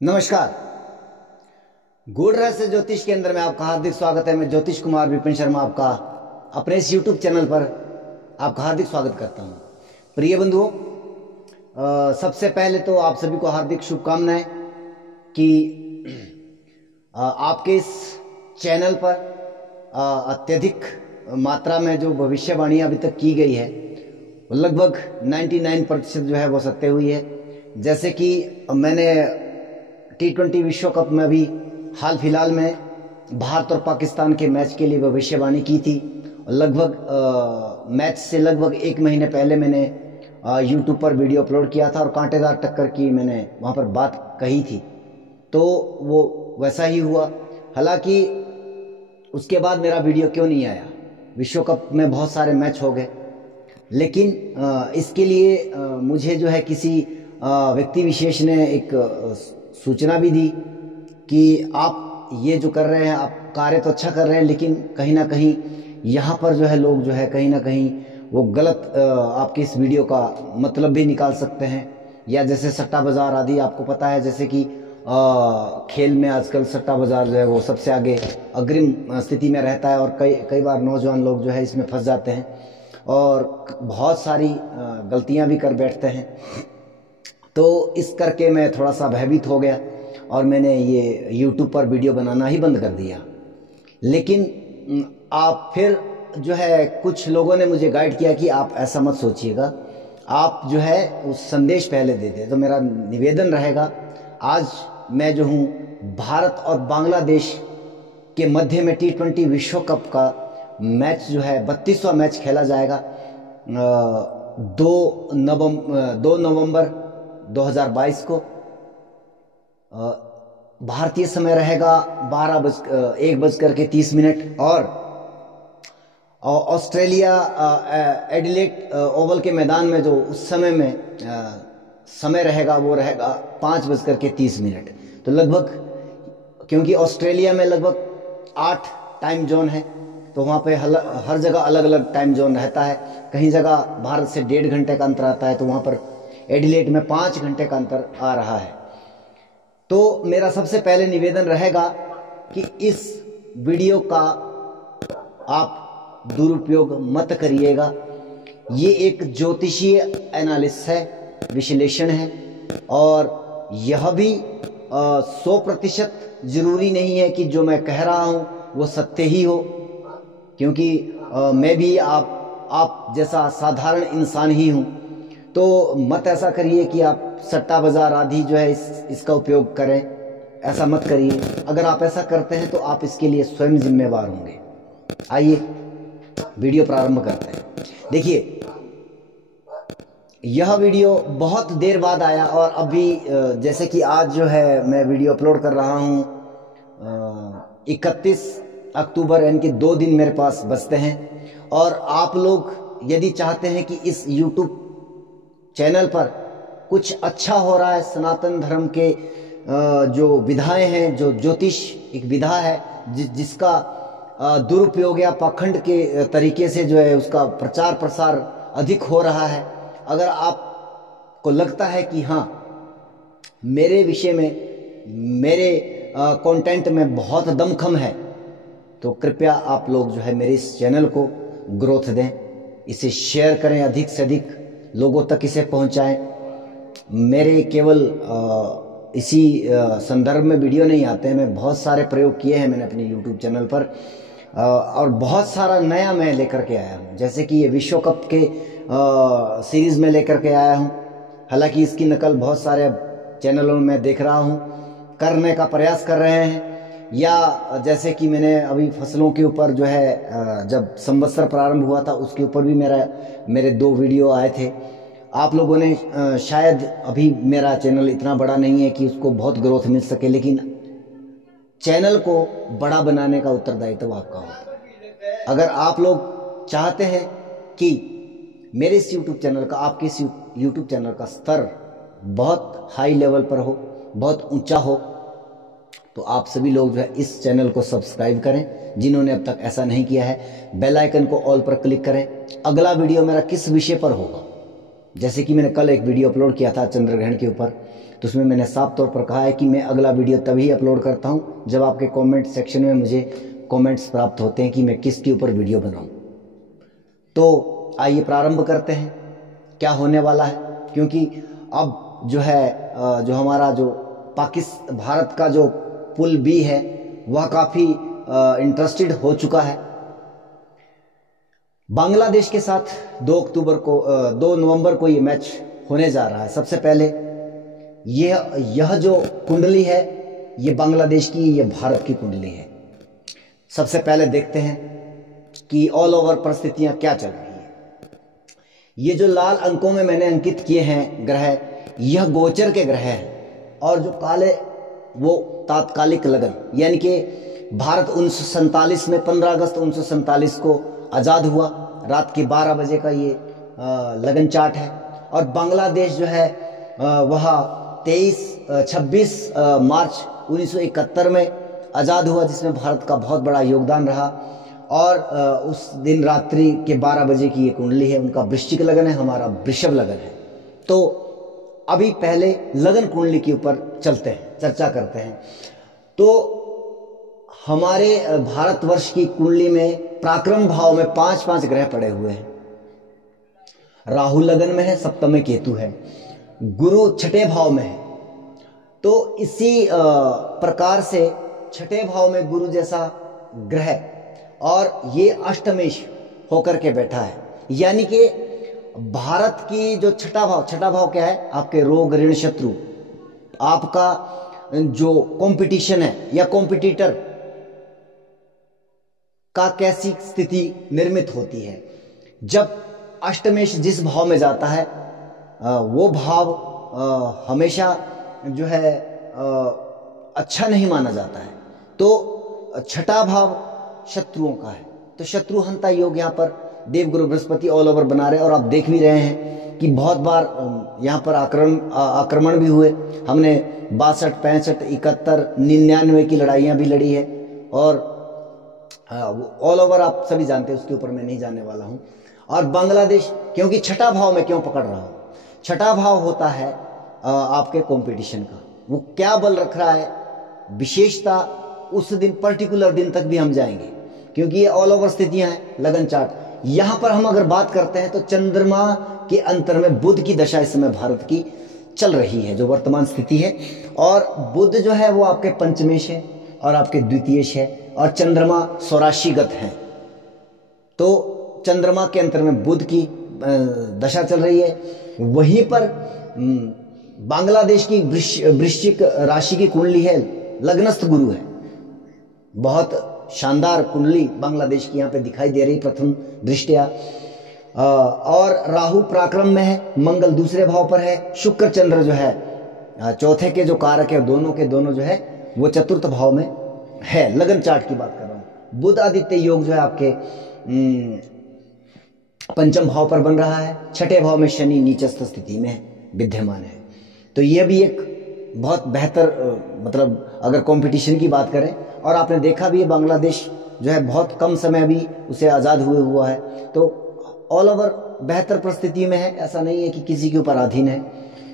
नमस्कार। गूढ़ रहस्य ज्योतिष के अंदर में आपका हार्दिक स्वागत है। मैं ज्योतिष कुमार विपिन शर्मा आपका अपने इस YouTube चैनल पर आपका हार्दिक स्वागत करता हूं। प्रिय बंधुओं, सबसे पहले तो आप सभी को हार्दिक शुभकामनाएं कि आपके इस चैनल पर अत्यधिक मात्रा में जो भविष्यवाणी अभी तक की गई है लगभग 99% जो है वो सत्य हुई है। जैसे कि मैंने T20 विश्व कप में भी हाल फिलहाल में भारत और पाकिस्तान के मैच के लिए भविष्यवाणी की थी। लगभग मैच से लगभग 1 महीने पहले मैंने YouTube पर वीडियो अपलोड किया था और कांटेदार टक्कर की मैंने वहाँ पर बात कही थी, तो वो वैसा ही हुआ। हालांकि उसके बाद मेरा वीडियो क्यों नहीं आया, विश्व कप में बहुत सारे मैच हो गए, लेकिन इसके लिए मुझे जो है किसी व्यक्ति विशेष ने एक सूचना भी दी कि आप ये जो कर रहे हैं, आप कार्य तो अच्छा कर रहे हैं, लेकिन कहीं ना कहीं यहाँ पर जो है लोग जो है कहीं ना कहीं वो गलत आपके इस वीडियो का मतलब भी निकाल सकते हैं। या जैसे सट्टा बाजार आदि, आपको पता है जैसे कि खेल में आजकल सट्टा बाजार जो है वो सबसे आगे अग्रिम स्थिति में रहता है और कई बार नौजवान लोग जो है इसमें फंस जाते हैं और बहुत सारी गलतियां भी कर बैठते हैं। तो इस करके मैं थोड़ा सा भयभीत हो गया और मैंने ये YouTube पर वीडियो बनाना ही बंद कर दिया। लेकिन आप फिर जो है कुछ लोगों ने मुझे गाइड किया कि आप ऐसा मत सोचिएगा, आप जो है उस संदेश पहले दे दें। तो मेरा निवेदन रहेगा, आज मैं जो हूँ भारत और बांग्लादेश के मध्य में T20 विश्व कप का मैच जो है 32वां मैच खेला जाएगा 2 नवंबर 2022 को। भारतीय समय रहेगा 1:30 और ऑस्ट्रेलिया एडिलेड ओवल के मैदान में जो उस समय में समय रहेगा वो रहेगा 5:30। तो लगभग, क्योंकि ऑस्ट्रेलिया में लगभग 8 टाइम जोन है, तो वहाँ पे हर जगह अलग अलग टाइम जोन रहता है। कहीं जगह भारत से 1.5 घंटे का अंतर आता है, तो वहाँ पर एडिलेड में 5 घंटे का अंतर आ रहा है। तो मेरा सबसे पहले निवेदन रहेगा कि इस वीडियो का आप दुरुपयोग मत करिएगा। ये एक ज्योतिषीय एनालिसिस है, विश्लेषण है, और यह भी 100% जरूरी नहीं है कि जो मैं कह रहा हूँ वो सत्य ही हो, क्योंकि मैं भी आप जैसा साधारण इंसान ही हूँ। तो मत ऐसा करिए कि आप सट्टा बाजार आदि जो है इसका उपयोग करें, ऐसा मत करिए। अगर आप ऐसा करते हैं तो आप इसके लिए स्वयं जिम्मेवार होंगे। आइए वीडियो प्रारंभ करते हैं। देखिए, यह वीडियो बहुत देर बाद आया और अभी जैसे कि आज जो है मैं वीडियो अपलोड कर रहा हूँ 31 अक्टूबर, यानी कि 2 दिन मेरे पास बचते हैं। और आप लोग यदि चाहते हैं कि इस YouTube चैनल पर कुछ अच्छा हो रहा है, सनातन धर्म के जो विधाएं हैं, जो ज्योतिष एक विधा है जिसका दुरुपयोग या पाखंड के तरीके से जो है उसका प्रचार प्रसार अधिक हो रहा है, अगर आपको लगता है कि हाँ मेरे विषय में, मेरे कंटेंट में बहुत दमखम है, तो कृपया आप लोग जो है मेरे इस चैनल को ग्रोथ दें, इसे शेयर करें, अधिक से अधिक लोगों तक इसे पहुंचाएं। मेरे केवल इसी संदर्भ में वीडियो नहीं आते हैं, मैं बहुत सारे प्रयोग किए हैं मैंने अपने YouTube चैनल पर, और बहुत सारा नया मैं लेकर के आया हूं। जैसे कि ये विश्व कप के सीरीज में लेकर के आया हूं। हालांकि इसकी नकल बहुत सारे चैनलों में देख रहा हूं करने का प्रयास कर रहे हैं। या जैसे कि मैंने अभी फसलों के ऊपर जो है जब संवत्सर प्रारंभ हुआ था उसके ऊपर भी मेरे 2 वीडियो आए थे। आप लोगों ने शायद, अभी मेरा चैनल इतना बड़ा नहीं है कि उसको बहुत ग्रोथ मिल सके, लेकिन चैनल को बड़ा बनाने का उत्तरदायित्व आपका होता है। अगर आप लोग चाहते हैं कि मेरे इस YouTube चैनल का, आपके इस YouTube चैनल का स्तर बहुत हाई लेवल पर हो, बहुत ऊंचा हो, तो आप सभी लोग जो है इस चैनल को सब्सक्राइब करें। जिन्होंने अब तक ऐसा नहीं किया है, बेल आइकन को ऑल पर क्लिक करें। अगला वीडियो मेरा किस विषय पर होगा, जैसे कि मैंने कल एक वीडियो अपलोड किया था चंद्र ग्रहण के ऊपर, तो उसमें मैंने साफ तौर पर कहा है कि मैं अगला वीडियो तभी अपलोड करता हूँ जब आपके कमेंट सेक्शन में मुझे कमेंट्स प्राप्त होते हैं कि मैं किसके ऊपर वीडियो बनाऊँ। तो आइए प्रारंभ करते हैं क्या होने वाला है, क्योंकि अब जो है जो हमारा जो भारत का जो पुल बी है वह काफ़ी इंटरेस्टेड हो चुका है। बांग्लादेश के साथ 2 नवंबर को ये मैच होने जा रहा है। सबसे पहले यह जो कुंडली है ये बांग्लादेश की, ये भारत की कुंडली है। सबसे पहले देखते हैं कि ऑल ओवर परिस्थितियां क्या चल रही है। ये जो लाल अंकों में मैंने अंकित किए हैं ग्रह, यह गोचर के ग्रह हैं, और जो काले वो तात्कालिक लगन, यानी कि भारत 1947 में 15 अगस्त 1947 को आज़ाद हुआ, रात के 12 बजे का ये लगन चार्ट है। और बांग्लादेश जो है वह 26 मार्च 1971 में आज़ाद हुआ, जिसमें भारत का बहुत बड़ा योगदान रहा। और उस दिन रात्रि के 12 बजे की ये कुंडली है। उनका वृश्चिक लगन है, हमारा वृषभ लगन है। तो अभी पहले लगन कुंडली के ऊपर चलते हैं, चर्चा करते हैं। तो हमारे भारतवर्ष की कुंडली में पराक्रम भाव में 5-5 ग्रह पड़े हुए हैं। राहु लगन में है, सप्तम में केतु है, गुरु छठे भाव में है। तो इसी प्रकार से छठे भाव में गुरु जैसा ग्रह, और ये अष्टमेश होकर के बैठा है, यानी कि भारत की जो छठा भाव क्या है? आपके रोग, ऋण, शत्रु, आपका जो कंपटीशन है या कॉम्पिटिटर का कैसी स्थिति निर्मित होती है। जब अष्टमेश जिस भाव में जाता है वो भाव हमेशा जो है अच्छा नहीं माना जाता है। तो छठा भाव शत्रुओं का है, तो शत्रुहंता योग यहाँ पर देवगुरु बृहस्पति ऑल ओवर बना रहे हैं। और आप देख भी रहे हैं कि बहुत बार यहाँ पर आक्रमण भी हुए। हमने 62, 65, 71, 99 की लड़ाइयाँ भी लड़ी है, और ऑल ओवर आप सभी जानते हैं, उसके ऊपर मैं नहीं जाने वाला हूँ। और बांग्लादेश क्योंकि छठा भाव में क्यों पकड़ रहा हूँ? छठा भाव होता है आपके कंपटीशन का। वो क्या बल रख रहा है, विशेषता उस दिन, पर्टिकुलर दिन तक भी हम जाएंगे, क्योंकि ये ऑल ओवर स्थितियां हैं लगन चार्ट। यहां पर हम अगर बात करते हैं तो चंद्रमा के अंतर में बुध की दशा इस समय भारत की चल रही है, जो वर्तमान स्थिति है। और बुध जो है वो आपके पंचमेश है और आपके द्वितीयेश है, और चंद्रमा स्वराशिगत है। तो चंद्रमा के अंतर में बुध की दशा चल रही है। वहीं पर बांग्लादेश की वृश्चिक राशि की कुंडली है, लग्नस्थ गुरु है। बहुत शानदार कुंडली बांग्लादेश की यहाँ पे दिखाई दे रही प्रथम दृष्टया। और राहु पराक्रम में है, मंगल दूसरे भाव पर है, शुक्र चंद्र जो है चौथे के जो कारक है, दोनों के दोनों जो है वो चतुर्थ भाव में है। लगन चार्ट की बात कर रहा हूँ। बुध आदित्य योग जो है आपके पंचम भाव पर बन रहा है। छठे भाव में शनि नीचस्थ स्थिति में विद्यमान है। तो यह भी एक बहुत बेहतर मतलब अगर कंपटीशन की बात करें, और आपने देखा भी है बांग्लादेश जो है बहुत कम समय भी उसे आज़ाद हुए हुआ है। तो ऑल ओवर बेहतर परिस्थिति में है, ऐसा नहीं है कि किसी के ऊपर अधीन है।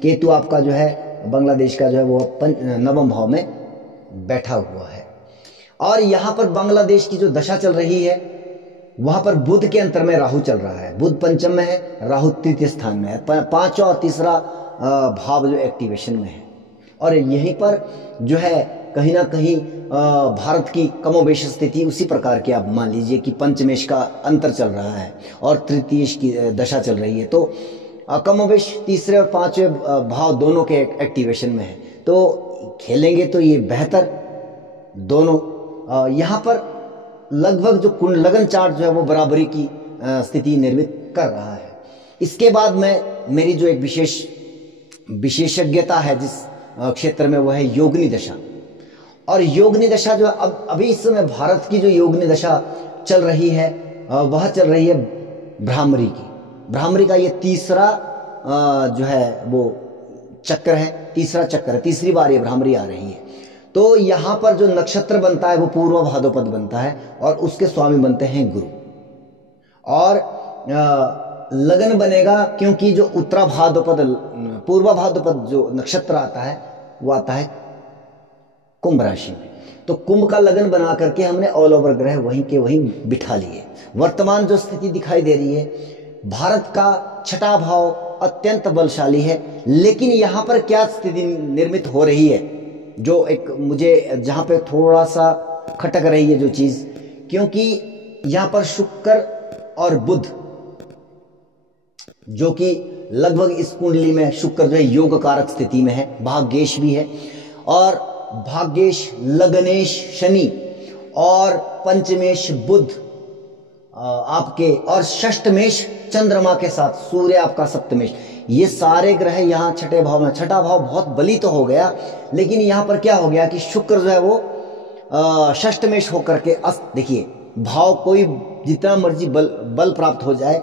केतु आपका जो है बांग्लादेश का जो है वो नवम भाव में बैठा हुआ है। और यहाँ पर बांग्लादेश की जो दशा चल रही है वहाँ पर बुध के अंतर में राहु चल रहा है। बुध पंचम में है, राहु तृतीय स्थान में है, पांचवा और तीसरा भाव जो एक्टिवेशन में है। और यहीं पर जो है कहीं ना कहीं भारत की कमोबेश स्थिति उसी प्रकार की आप मान लीजिए कि पंचमेश का अंतर चल रहा है और तृतीयेश की दशा चल रही है। तो कमोबेश तीसरे और पांचवें भाव दोनों के एक्टिवेशन में है। तो खेलेंगे तो ये बेहतर दोनों। यहाँ पर लगभग जो लगन चार्ट जो है वो बराबरी की स्थिति निर्मित कर रहा है। इसके बाद में मेरी जो एक विशेषज्ञता है जिस क्षेत्र में, वो है योगनी दशा। और योगनी दशा जो अब अभी इस समय भारत की जो योगनी दशा चल रही है वह चल रही है भ्रामरी की। भ्रामरी का ये तीसरा जो है वो चक्र है, तीसरा चक्र है, तीसरी बार ये भ्रामरी आ रही है। तो यहाँ पर जो नक्षत्र बनता है वो पूर्व भाद्रपद बनता है और उसके स्वामी बनते हैं गुरु। और लगन बनेगा, क्योंकि जो उत्तरा भाद्रपद पूर्वा भाद्रपद जो नक्षत्र आता है वो आता है कुंभ राशि में। तो कुंभ का लगन बना करके हमने ऑल ओवर ग्रह वहीं के वहीं बिठा लिए। वर्तमान जो स्थिति दिखाई दे रही है, भारत का छठा भाव अत्यंत बलशाली है, लेकिन यहां पर क्या स्थिति निर्मित हो रही है, जो एक मुझे जहां पे थोड़ा सा खटक रही है जो चीज, क्योंकि यहां पर शुक्र और बुध, जो कि लगभग इस कुंडली में शुक्र जो है योग कारक स्थिति में है, भाग्येश भी है, और भाग्येश लगनेश शनि और पंचमेश बुध आपके, और षष्ठमेश चंद्रमा के साथ सूर्य आपका सप्तमेश, ये सारे ग्रह यहाँ छठे भाव में। छठा भाव बहुत बली तो हो गया, लेकिन यहाँ पर क्या हो गया कि शुक्र जो है वो षष्ठमेश होकर के अस्त, देखिए भाव कोई जितना मर्जी बल प्राप्त हो जाए,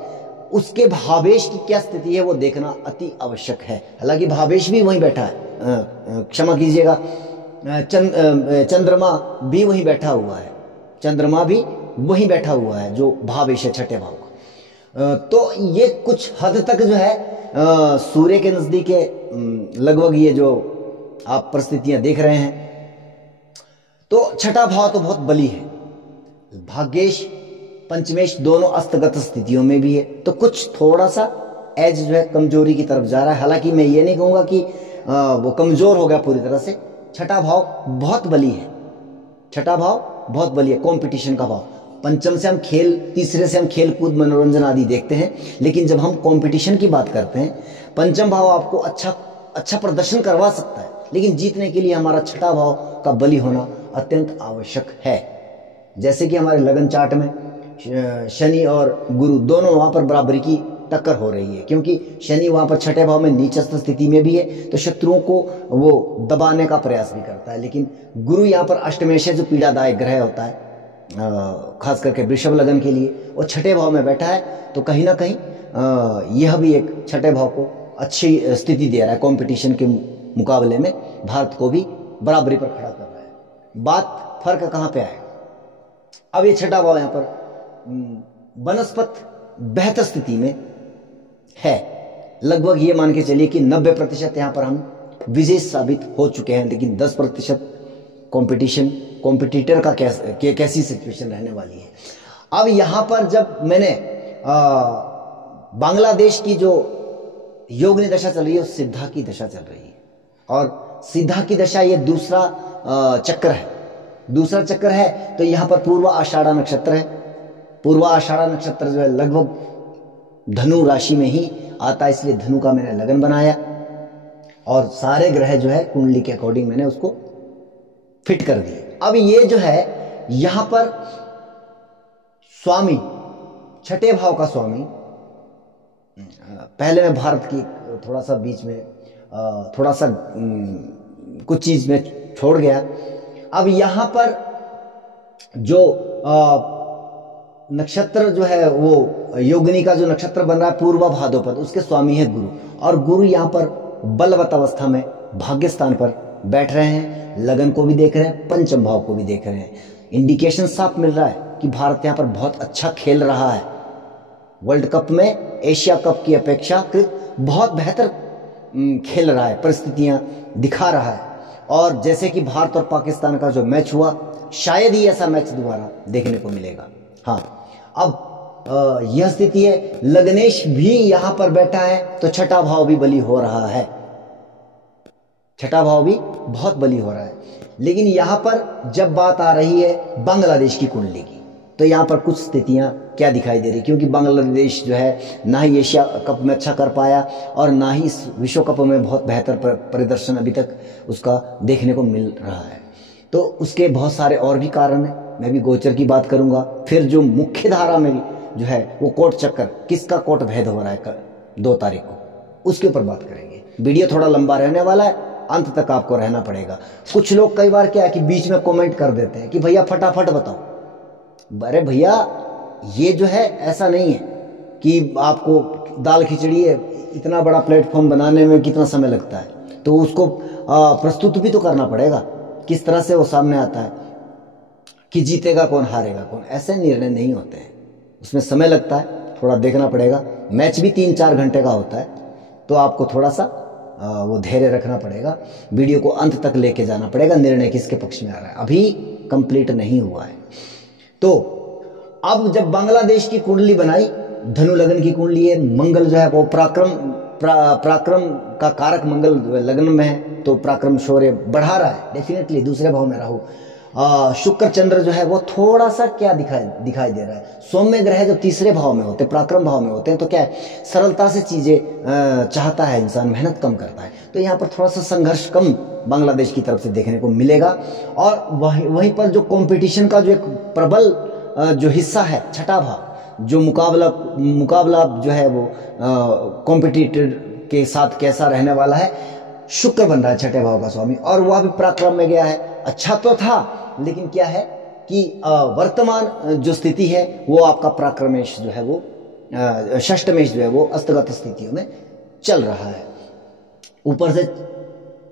उसके भावेश की क्या स्थिति है वो देखना अति आवश्यक है। हालांकि भावेश भी वहीं बैठा है, क्षमा कीजिएगा, चंद्रमा भी वहीं बैठा हुआ है, चंद्रमा भी वहीं बैठा हुआ है जो भावेश है छठे भाव का। तो ये कुछ हद तक जो है सूर्य के नजदीक है, लगभग ये जो आप परिस्थितियां देख रहे हैं। तो छठा भाव तो बहुत बली है, भाग्येश पंचमेश दोनों अस्तगत स्थितियों में भी है, तो कुछ थोड़ा सा एज जो है कमजोरी की तरफ जा रहा है। हालांकि मैं ये नहीं कहूंगा कि वो कमजोर हो गया पूरी तरह से। छठा भाव बहुत बली है, छठा भाव बहुत बली है, कंपटीशन का भाव। पंचम से हम खेल, तीसरे से हम खेल कूद मनोरंजन आदि देखते हैं, लेकिन जब हम कंपटीशन की बात करते हैं, पंचम भाव आपको अच्छा प्रदर्शन करवा सकता है, लेकिन जीतने के लिए हमारा छठा भाव का बली होना अत्यंत आवश्यक है। जैसे कि हमारे लगन चार्ट में शनि और गुरु दोनों वहां पर बराबरी की टक्कर हो रही है, क्योंकि शनि वहां पर छठे भाव में नीचस्थ स्थिति में भी है, तो शत्रुओं को वो दबाने का प्रयास भी करता है। लेकिन गुरु यहाँ पर अष्टमेश है, जो पीड़ादायक ग्रह होता है खास करके वृषभ लगन के लिए, वो छठे भाव में बैठा है, तो कहीं ना कहीं यह भी एक छठे भाव को अच्छी स्थिति दे रहा है, कंपटीशन के मुकाबले में भारत को भी बराबरी पर खड़ा कर रहा है। बात फर्क कहाँ पे आएगा, अब ये छठा भाव यहाँ पर वनस्पत बेहतर स्थिति में है, लगभग ये मान के चलिए कि 90% यहाँ पर हम विजय साबित हो चुके हैं, लेकिन 10% कॉम्पिटिटर का कैसी सिचुएशन रहने वाली है। अब यहाँ पर जब मैंने बांग्लादेश की जो योगिनी दशा चल रही है, उस सिद्धा की दशा चल रही है, और सिद्धा की दशा ये दूसरा चक्र है, दूसरा चक्र है। तो यहाँ पर पूर्वा आषाढ़ा नक्षत्र है, पूर्वा आषाढ़ा नक्षत्र जो है लगभग धनु राशि में ही आता है, इसलिए धनु का मैंने लगन बनाया, और सारे ग्रह जो है कुंडली के अकॉर्डिंग मैंने उसको फिट कर दिए। अब ये जो है यहां पर स्वामी, छठे भाव का स्वामी, पहले मैं भारत की थोड़ा सा बीच में थोड़ा सा कुछ चीज में छोड़ गया। अब यहां पर जो नक्षत्र जो है वो योगिनी का जो नक्षत्र बन रहा है पूर्वा भाद्रपद, उसके स्वामी है गुरु, और गुरु यहाँ पर बलवत अवस्था में भाग्य स्थान पर बैठ रहे हैं, लगन को भी देख रहे हैं, पंचम भाव को भी देख रहे हैं। इंडिकेशन साफ मिल रहा है कि भारत यहाँ पर बहुत अच्छा खेल रहा है, वर्ल्ड कप में एशिया कप की अपेक्षाकृत बहुत बेहतर खेल रहा है, परिस्थितियां दिखा रहा है। और जैसे कि भारत और पाकिस्तान का जो मैच हुआ, शायद ही ऐसा मैच दोबारा देखने को मिलेगा। हाँ, अब यह स्थिति है, लगनेश भी यहां पर बैठा है, तो छठा भाव भी बली हो रहा है, छठा भाव भी बहुत बली हो रहा है। लेकिन यहां पर जब बात आ रही है बांग्लादेश की कुंडली की, तो यहां पर कुछ स्थितियां क्या दिखाई दे रही, क्योंकि बांग्लादेश जो है ना ही एशिया कप में अच्छा कर पाया, और ना ही इस विश्व कप में बहुत बेहतर प्रदर्शन अभी तक उसका देखने को मिल रहा है। तो उसके बहुत सारे और भी कारण हैं, मैं भी गोचर की बात करूंगा। फिर जो मुख्य धारा में जो है वो कोट चक्कर, किसका कोट भेद हो रहा है 2 तारीख को, उसके ऊपर बात करेंगे। वीडियो थोड़ा लंबा रहने वाला है, अंत तक आपको रहना पड़ेगा। कुछ लोग कई बार क्या है कि बीच में कमेंट कर देते हैं कि भैया फटाफट बताओ। अरे भैया, ये जो है ऐसा नहीं है कि आपको दाल खिचड़ी है, इतना बड़ा प्लेटफॉर्म बनाने में कितना समय लगता है, तो उसको प्रस्तुत भी तो करना पड़ेगा, किस तरह से वो सामने आता है कि जीतेगा कौन हारेगा कौन, ऐसे निर्णय नहीं होते हैं, उसमें समय लगता है, थोड़ा देखना पड़ेगा। मैच भी 3-4 घंटे का होता है, तो आपको थोड़ा सा वो धैर्य रखना पड़ेगा, वीडियो को अंत तक लेके जाना पड़ेगा। निर्णय किसके पक्ष में आ रहा है अभी कंप्लीट नहीं हुआ है। तो अब जब बांग्लादेश की कुंडली बनाई, धनु लगन की कुंडली है, मंगल जो है वो पराक्रम का कारक मंगल लग्न में है, तो पराक्रम शौर्य बढ़ा रहा है डेफिनेटली। दूसरे भाव में राहु, शुक्र चंद्र जो है वो थोड़ा सा क्या दिखाई दे रहा है। सौम्य ग्रह जो तीसरे भाव में होते हैं, पराक्रम भाव में होते हैं, तो क्या है, सरलता से चीजें चाहता है इंसान, मेहनत कम करता है। तो यहाँ पर थोड़ा सा संघर्ष कम बांग्लादेश की तरफ से देखने को मिलेगा। और वहीं पर जो कंपटीशन का जो एक प्रबल जो हिस्सा है, छठा भाव, जो मुकाबला जो है वो कॉम्पिटिटर के साथ कैसा रहने वाला है, शुक्र बन रहा है छठे भाव का स्वामी, और वह भी पराक्रम में गया है। अच्छा तो था, लेकिन क्या है कि वर्तमान जो स्थिति है वो आपका पराक्रमेश जो है वो षष्टमेश जो है वो अस्तगत स्थितियों में चल रहा है। ऊपर से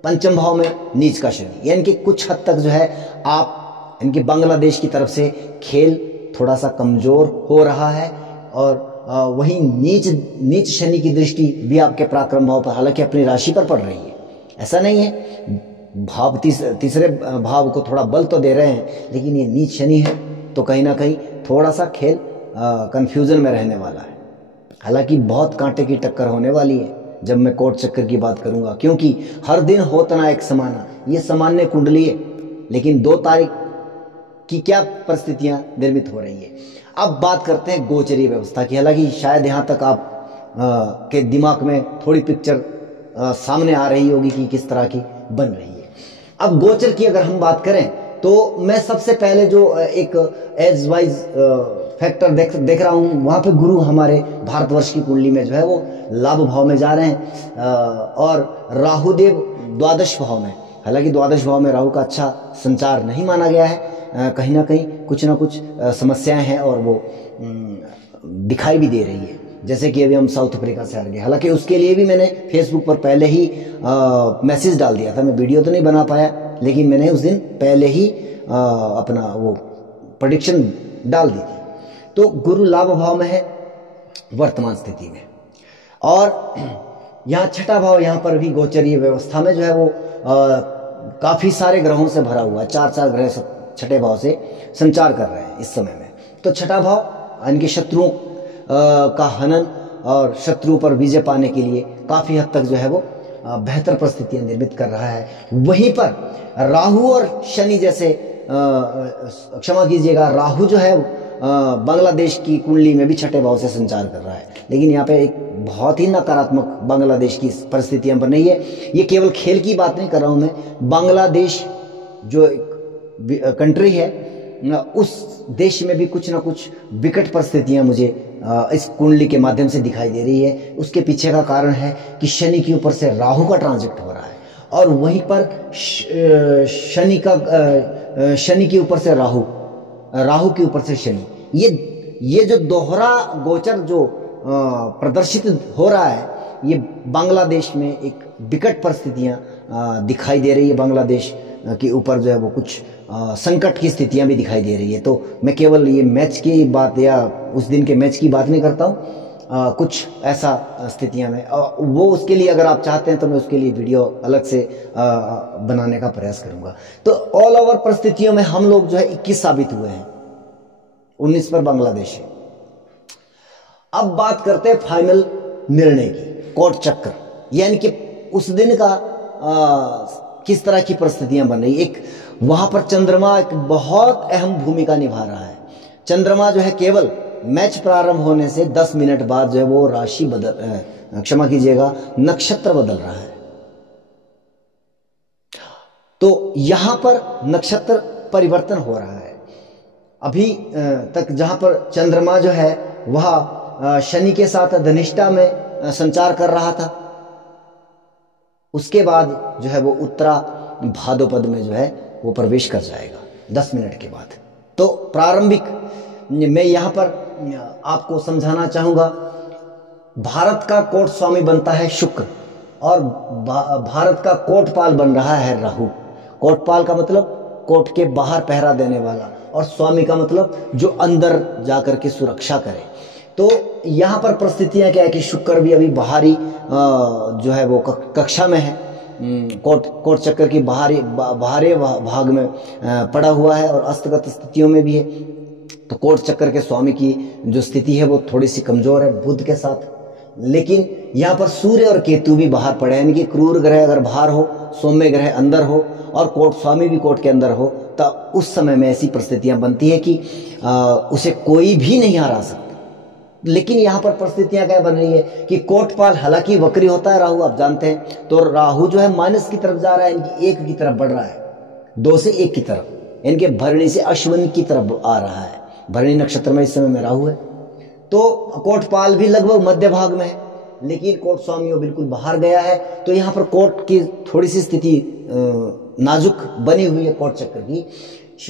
पंचम भाव में नीच का शनि, यानी कि कुछ हद तक जो है आप इनकी बांग्लादेश की तरफ से खेल थोड़ा सा कमजोर हो रहा है। और वही नीच शनि की दृष्टि भी आपके पराक्रम भाव पर, हालांकि अपनी राशि पर पड़ रही है, ऐसा नहीं है। भाव तीसरे भाव को थोड़ा बल तो दे रहे हैं, लेकिन ये नीच शनि है, तो कहीं ना कहीं थोड़ा सा खेल कंफ्यूजन में रहने वाला है। हालांकि बहुत कांटे की टक्कर होने वाली है जब मैं कोर्ट चक्कर की बात करूंगा, क्योंकि हर दिन होता ना एक समाना, ये सामान्य कुंडली है, लेकिन 2 तारीख की क्या परिस्थितियां निर्मित हो रही है। अब बात करते हैं गोचरीय व्यवस्था की। हालांकि शायद यहाँ तक आप के दिमाग में थोड़ी पिक्चर सामने आ रही होगी कि किस तरह की बन रही है। अब गोचर की अगर हम बात करें, तो मैं सबसे पहले जो एक एज वाइज फैक्टर देख रहा हूँ, वहाँ पे गुरु हमारे भारतवर्ष की कुंडली में जो है वो लाभ भाव में जा रहे हैं, और राहुदेव द्वादश भाव में। हालांकि द्वादश भाव में राहु का अच्छा संचार नहीं माना गया है, कहीं ना कहीं कुछ ना कुछ समस्याएं हैं, और वो दिखाई भी दे रही है। जैसे कि अभी हम साउथ अफ्रीका से हार गए, हालांकि उसके लिए भी मैंने फेसबुक पर पहले ही मैसेज डाल दिया था। मैं वीडियो तो नहीं बना पाया, लेकिन मैंने उस दिन पहले ही अपना वो प्रेडिक्शन डाल दी थी। तो गुरु लाभ भाव में है वर्तमान स्थिति में, और यहाँ छठा भाव, यहाँ पर भी गोचरीय व्यवस्था में जो है वो काफी सारे ग्रहों से भरा हुआ है। 4 ग्रह छठे भाव से संचार कर रहे हैं इस समय में। तो छठा भाव इनके शत्रुओं का हनन और शत्रु पर विजय पाने के लिए काफी हद तक जो है वो बेहतर परिस्थितियां निर्मित कर रहा है। वहीं पर राहु और शनि जैसे, क्षमा कीजिएगा, राहु जो है बांग्लादेश की कुंडली में भी छठे भाव से संचार कर रहा है, लेकिन यहाँ पे एक बहुत ही नकारात्मक बांग्लादेश की परिस्थितियां बन रही है। ये केवल खेल की बात नहीं कर रहा हूं मैं, बांग्लादेश जो कंट्री है, उस देश में भी कुछ ना कुछ विकट परिस्थितियां मुझे इस कुंडली के माध्यम से दिखाई दे रही है। उसके पीछे का कारण है कि शनि के ऊपर से राहु का ट्रांजिट हो रहा है, और वहीं पर शनि के ऊपर से राहु, राहु के ऊपर से शनि, ये जो दोहरा गोचर जो प्रदर्शित हो रहा है, ये बांग्लादेश में एक विकट परिस्थितियां दिखाई दे रही है। बांग्लादेश के ऊपर जो है वो कुछ संकट की स्थितियां भी दिखाई दे रही है। तो मैं केवल ये मैच की बात या उस दिन के मैच की बात नहीं करता हूँ, कुछ ऐसा स्थितियां में वो, उसके लिए अगर आप चाहते हैं तो मैं उसके लिए वीडियो अलग से बनाने का प्रयास करूंगा। तो ऑल ओवर परिस्थितियों में हम लोग जो है 21 साबित हुए हैं, 19 पर बांग्लादेश है। अब बात करते हैं फाइनल निर्णय की, कोर्ट चक्र, यानी कि उस दिन का किस तरह की परिस्थितियां बन रही। एक वहां पर चंद्रमा एक बहुत अहम भूमिका निभा रहा है। चंद्रमा जो है केवल मैच प्रारंभ होने से 10 मिनट बाद जो है वो राशि क्षमा कीजिएगा, नक्षत्र बदल रहा है। तो यहां पर नक्षत्र परिवर्तन हो रहा है। अभी तक जहां पर चंद्रमा जो है वह शनि के साथ धनिष्ठा में संचार कर रहा था, उसके बाद जो है वो उत्तरा भाद्रपद में जो है वो प्रवेश कर जाएगा 10 मिनट के बाद। तो प्रारंभिक मैं यहां पर आपको समझाना चाहूंगा, भारत का कोट स्वामी बनता है शुक्र, और भारत का कोटपाल बन रहा है राहु। कोटपाल का मतलब कोट के बाहर पहरा देने वाला, और स्वामी का मतलब जो अंदर जाकर के सुरक्षा करे। तो यहाँ पर परिस्थितियाँ क्या है कि शुक्र भी अभी बाहरी जो है वो कक्षा में है, कोट चक्कर की बाहरी भाग में पड़ा हुआ है और अस्तगत स्थितियों में भी है। तो कोट चक्कर के स्वामी की जो स्थिति है वो थोड़ी सी कमजोर है बुध के साथ। लेकिन यहाँ पर सूर्य और केतु भी बाहर पड़े हैं, यानी कि क्रूर ग्रह अगर बाहर हो, सौम्य ग्रह अंदर हो और कोट स्वामी भी कोट के अंदर हो, तो उस समय में ऐसी परिस्थितियां बनती है कि उसे कोई भी नहीं हरा सकता। लेकिन यहाँ पर परिस्थितियां क्या बन रही है कि कोटपाल हालांकि वक्री होता है राहु, आप जानते हैं, तो राहु जो है माइनस की तरफ जा रहा है, इनकी एक की तरफ बढ़ रहा है, 2 से 1 की तरफ, इनके भरणी से अश्विनी की तरफ आ रहा है। भरणी नक्षत्र में इस समय में राहु है। तो कोटपाल भी लगभग मध्य भाग में है, लेकिन कोट स्वामी बिल्कुल बाहर गया है। तो यहाँ पर कोट की थोड़ी सी स्थिति नाजुक बनी हुई है कोट चक्र की,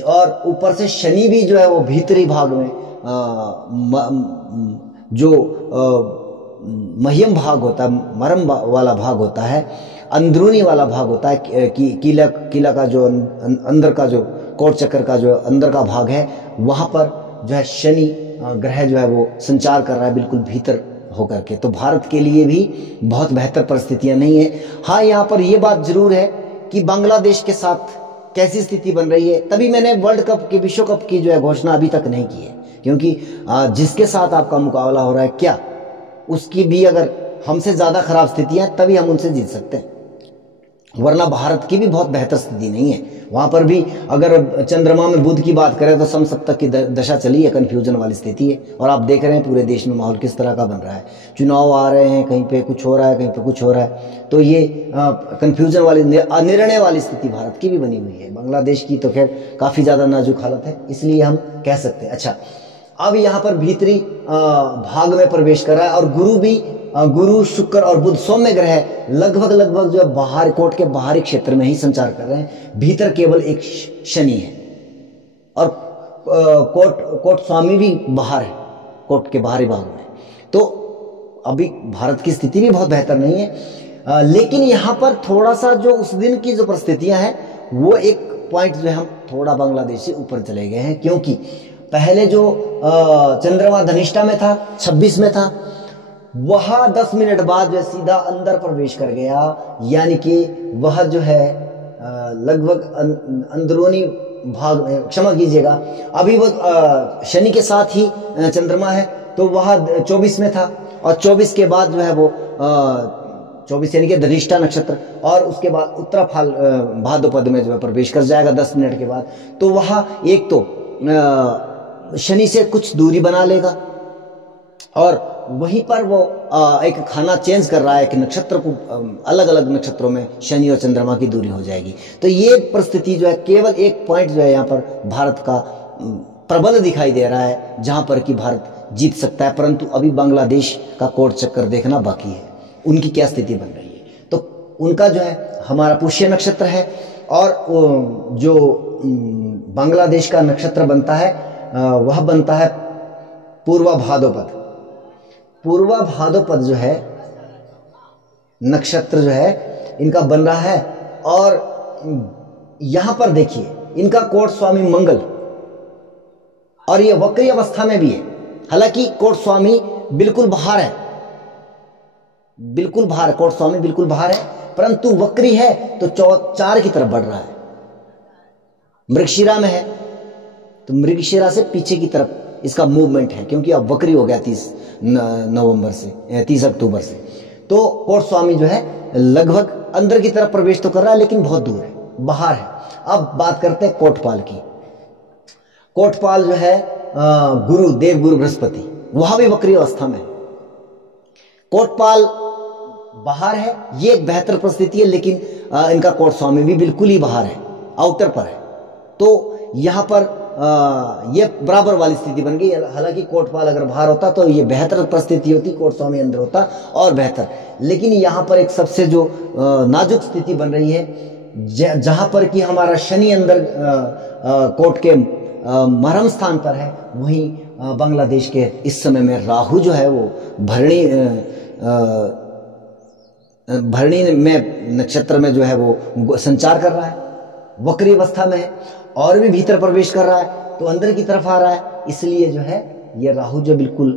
और ऊपर से शनि भी जो है वो भीतरी भाग में जो मह्यम भाग होता है, मरम वाला भाग होता है, अंदरूनी वाला भाग होता है, कीला का जो अंदर का जो कोट चक्र का जो अंदर का भाग है, वहां पर जो है शनि ग्रह जो है वो संचार कर रहा है बिल्कुल भीतर होकर के। तो भारत के लिए भी बहुत बेहतर परिस्थितियां नहीं है। हाँ, यहाँ पर यह बात जरूर है कि बांग्लादेश के साथ कैसी स्थिति बन रही है, तभी मैंने वर्ल्ड कप की, विश्व कप की जो है घोषणा अभी तक नहीं की है, क्योंकि जिसके साथ आपका मुकाबला हो रहा है क्या उसकी भी अगर हमसे ज्यादा खराब स्थितियां तभी हम उनसे जीत सकते हैं, वरना भारत की भी बहुत बेहतर स्थिति नहीं है। वहां पर भी अगर चंद्रमा में बुध की बात करें तो समसप्तक की दशा चली है, कंफ्यूजन वाली स्थिति है। और आप देख रहे हैं पूरे देश में माहौल किस तरह का बन रहा है, चुनाव आ रहे हैं, कहीं पे कुछ हो रहा है, कहीं पे कुछ हो रहा है। तो ये कंफ्यूजन वाली, अनिर्णय वाली स्थिति भारत की भी बनी हुई है। बांग्लादेश की तो खैर काफी ज्यादा नाजुक हालत है, इसलिए हम कह सकते हैं। अच्छा, अब यहाँ पर भीतरी भाग में प्रवेश कर रहा है, और गुरु शुक्र और बुध सौम्य ग्रह लगभग जो है बाहर कोट के बाहरी क्षेत्र में ही संचार कर रहे हैं, भीतर केवल एक शनि है, और कोट स्वामी भी बाहर है, कोट के बाहरी भाग में। तो अभी भारत की स्थिति भी बहुत बेहतर नहीं है। लेकिन यहाँ पर थोड़ा सा जो उस दिन की जो परिस्थितियां हैं, वो एक पॉइंट जो है हम थोड़ा बांग्लादेश से ऊपर चले गए हैं, क्योंकि पहले जो चंद्रमा धनिष्ठा में था, 26 में था, वह 10 मिनट बाद जो सीधा अंदर प्रवेश कर गया, यानी कि वह जो है लगभग अंदरूनी भाग में, क्षमा कीजिएगा, अभी वो शनि के साथ ही चंद्रमा है, तो वह 24 में था, और 24 के बाद जो है वो 24 यानी कि धनिष्ठा नक्षत्र, और उसके बाद उत्तराफाल भाद्रपद में जो है प्रवेश कर जाएगा 10 मिनट के बाद। तो वह एक तो शनि से कुछ दूरी बना लेगा, और वहीं पर वो एक खाना चेंज कर रहा है, एक नक्षत्र को, अलग अलग नक्षत्रों में शनि और चंद्रमा की दूरी हो जाएगी। तो ये परिस्थिति जो है, केवल एक पॉइंट जो है यहाँ पर भारत का प्रबल दिखाई दे रहा है, जहां पर कि भारत जीत सकता है। परंतु अभी बांग्लादेश का कोट चक्कर देखना बाकी है, उनकी क्या स्थिति बन रही है। तो उनका जो है हमारा पुष्य नक्षत्र है, और जो बांग्लादेश का नक्षत्र बनता है वह बनता है पूर्वा भाद्रपद। पूर्वा भाद्रपद जो है नक्षत्र जो है इनका बन रहा है, और यहां पर देखिए इनका कोट स्वामी मंगल, और ये वक्री अवस्था में भी है। हालांकि कोट स्वामी बिल्कुल बाहर है, बिल्कुल बाहर, कोट स्वामी बिल्कुल बाहर है, परंतु वक्री है तो 4 की तरफ बढ़ रहा है। मृगशिरा में है तो मृगशिरा से पीछे की तरफ इसका मूवमेंट है, क्योंकि अब वक्री हो गया 30 नवंबर से, 30 अक्टूबर से। तो कोट स्वामी जो है लगभग अंदर की तरफ प्रवेश तो कर रहा है, लेकिन बहुत दूर है, बाहर है। अब बात करते हैं कोटपाल की। कोटपाल जो है गुरु, देव गुरु बृहस्पति, वहां भी वक्री अवस्था में। कोटपाल बाहर है, ये एक बेहतर परिस्थिति है, लेकिन इनका कोट स्वामी भी बिल्कुल ही बाहर है, आउटर पर है। तो यहां पर ये बराबर वाली स्थिति बन गई। हालांकि कोटपाल अगर बाहर होता तो ये बेहतर परिस्थिति होती, कोट स्वामी अंदर होता और बेहतर। लेकिन यहाँ पर एक सबसे जो नाजुक स्थिति बन रही है, जहां पर कि हमारा शनि अंदर कोट के मरम स्थान पर है, वहीं बांग्लादेश के इस समय में राहु जो है वो भरणी में नक्षत्र में जो है वो संचार कर रहा है, वक्री अवस्था में है, और भी भीतर प्रवेश कर रहा है, तो अंदर की तरफ आ रहा है। इसलिए जो है ये राहु जो बिल्कुल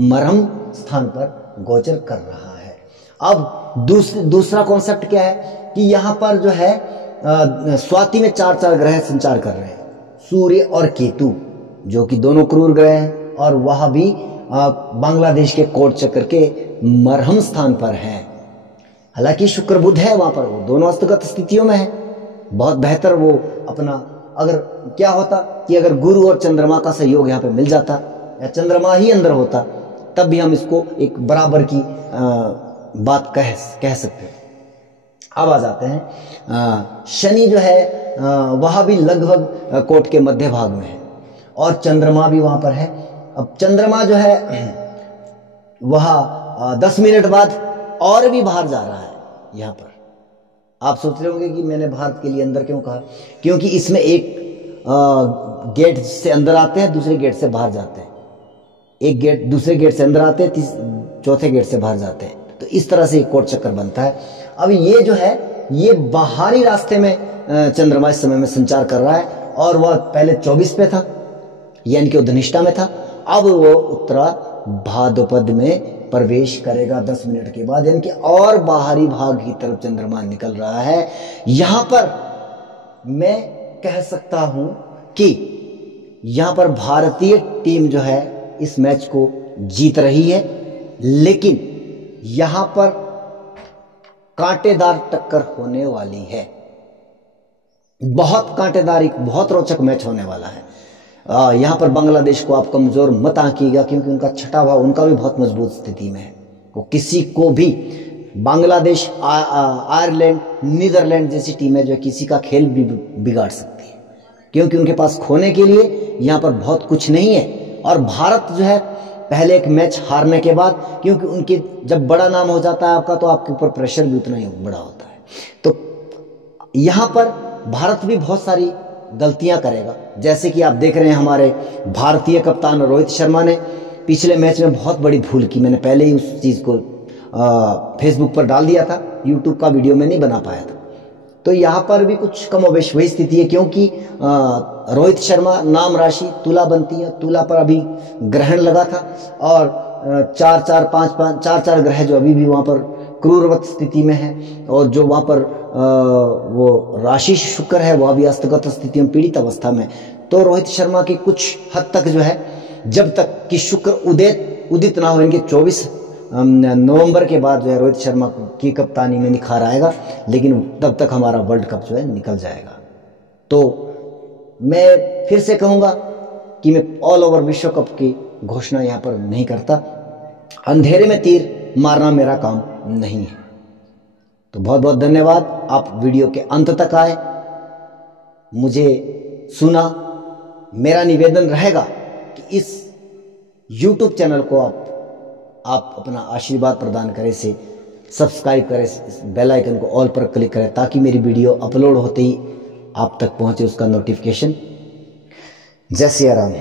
मरहम स्थान पर गोचर कर रहा है। अब दूसरा कॉन्सेप्ट क्या है कि यहाँ पर जो है स्वाति में 4 ग्रह संचार कर रहे हैं, सूर्य और केतु, जो कि दोनों क्रूर ग्रह हैं, और वह भी बांग्लादेश के कोट चक्र के मरहम स्थान पर हैं। हालांकि शुक्र बुध है वहां पर, वो दोनों अस्तगत स्थितियों में है, बहुत बेहतर वो अपना। अगर क्या होता कि अगर गुरु और चंद्रमा का सहयोग यहाँ पे मिल जाता या चंद्रमा ही अंदर होता, तब भी हम इसको एक बराबर की बात कह सकते हैं। अब आ जाते हैं शनि जो है वह भी लगभग कोट के मध्य भाग में है और चंद्रमा भी वहां पर है। अब चंद्रमा जो है वह 10 मिनट बाद और भी बाहर जा रहा है। यहाँ पर आप सोच रहे होंगे कि मैंने भारत के लिए अंदर क्यों कहा, क्योंकि इसमें एक गेट से अंदर आते हैं, दूसरे गेट से बाहर जाते हैं, एक गेट दूसरे गेट से अंदर आते हैं, चौथे गेट से बाहर जाते हैं। तो इस तरह से एक कोट चक्कर बनता है। अब ये जो है ये बाहरी रास्ते में चंद्रमा इस समय में संचार कर रहा है, और वह पहले 24 पे था, यानी कि वो धनिष्ठा में था। अब वो उत्तरा भाद्रपद में प्रवेश करेगा 10 मिनट के बाद, यानी कि और बाहरी भाग की तरफ चंद्रमा निकल रहा है। यहां पर मैं कह सकता हूं कि यहां पर भारतीय टीम जो है इस मैच को जीत रही है, लेकिन यहां पर कांटेदार टक्कर होने वाली है। बहुत कांटेदार, एक बहुत रोचक मैच होने वाला है। यहाँ पर बांग्लादेश को आप कमजोर मत आंकिएगा, क्योंकि उनका छठा भाव उनका भी बहुत मजबूत स्थिति में है। वो किसी को भी बांग्लादेश, आयरलैंड, नीदरलैंड जैसी टीमें जो किसी का खेल भी बिगाड़ सकती है, क्योंकि उनके पास खोने के लिए यहाँ पर बहुत कुछ नहीं है। और भारत जो है पहले एक मैच हारने के बाद, क्योंकि उनके जब बड़ा नाम हो जाता है आपका, तो आपके ऊपर प्रेशर भी उतना ही बड़ा होता है। तो यहाँ पर भारत भी बहुत सारी गलतियां करेगा, जैसे कि आप देख रहे हैं हमारे भारतीय कप्तान रोहित शर्मा ने पिछले मैच में बहुत बड़ी भूल की। मैंने पहले ही उस चीज़ को फेसबुक पर डाल दिया था, यूट्यूब का वीडियो में नहीं बना पाया था। तो यहाँ पर भी कुछ कमोबेश वही स्थिति है, क्योंकि रोहित शर्मा नाम राशि तुला बनती है, तुला पर अभी ग्रहण लगा था, और 4 ग्रह जो अभी भी वहाँ पर क्रूरवत स्थिति में है, और जो वहाँ पर वो राशि शुक्र है वह भी अस्तगत स्थिति में, पीड़ित अवस्था में। तो रोहित शर्मा की कुछ हद तक जो है, जब तक कि शुक्र उदित ना हो, इनके 24 नवंबर के बाद जो है रोहित शर्मा की कप्तानी में निखार आएगा, लेकिन तब तक हमारा वर्ल्ड कप जो है निकल जाएगा। तो मैं फिर से कहूँगा कि मैं ऑल ओवर विश्व कप की घोषणा यहाँ पर नहीं करता। अंधेरे में तीर मारना मेरा काम नहीं है। तो बहुत बहुत धन्यवाद, आप वीडियो के अंत तक आए, मुझे सुना। मेरा निवेदन रहेगा कि इस YouTube चैनल को आप अपना आशीर्वाद प्रदान करें, से सब्सक्राइब करें, इस बेल आइकन को ऑल पर क्लिक करें, ताकि मेरी वीडियो अपलोड होते ही आप तक पहुंचे उसका नोटिफिकेशन। जय सिया राम।